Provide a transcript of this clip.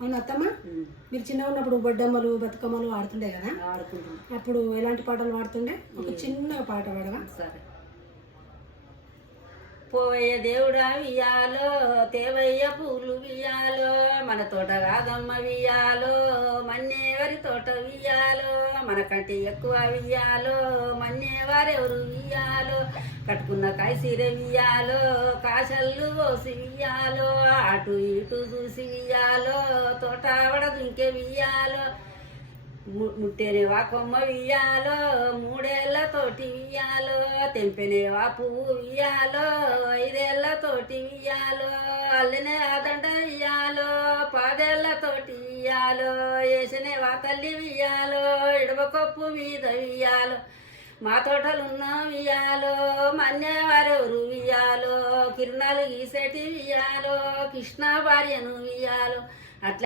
అవును అత్తమ్మ, మీరు చిన్నగా ఉన్నప్పుడు బొడ్డమ్మలు బతుకమ్మలు ఆడుతుండే కదా, ఆడుకుంటున్నాం. అప్పుడు ఎలాంటి పాటలు పాడుతుండే? ఒక చిన్న పాట పాడవా? సరే. పోయే దేవుడా వియాలో, తేవయ్య పూలు వియాలో, మన తోట కాదమ్మ వియాలో, మన్నేవారి తోట వియాలో, మనకంటే ఎక్కువ వియాలో, మన్నేవారెవరు వియాలో, కట్టుకున్న కాయసీర వియాలో, కాశల్లు పోసి వియాలో, అటు ఇటు చూసి వియాలో, తోట వడదుంకే వియాలో, ముట్టెనేవా కొమ్మ వియ్యాలో, మూడేళ్లతోటి వియ్యాలో, తెంపెనేవా పువ్వు వియ్యాలో, 5 ఏళ్లతోటి వియ్యాలో, అల్లనే ఆదండ వియ్యాలో, 10 ఏళ్లతోటి వియ్యాలో, వేసినేవా తల్లి వియ్యాలో, ఇడవకొప్పు మీద వియ్యాలో, మా తోటలున్న వియ్యాలో, మన్నేవారెవరు వియ్యాలో, కిరణాలు గీసేటి వియ్యాలో, కృష్ణ భార్యను వియ్యాలో, అట్లా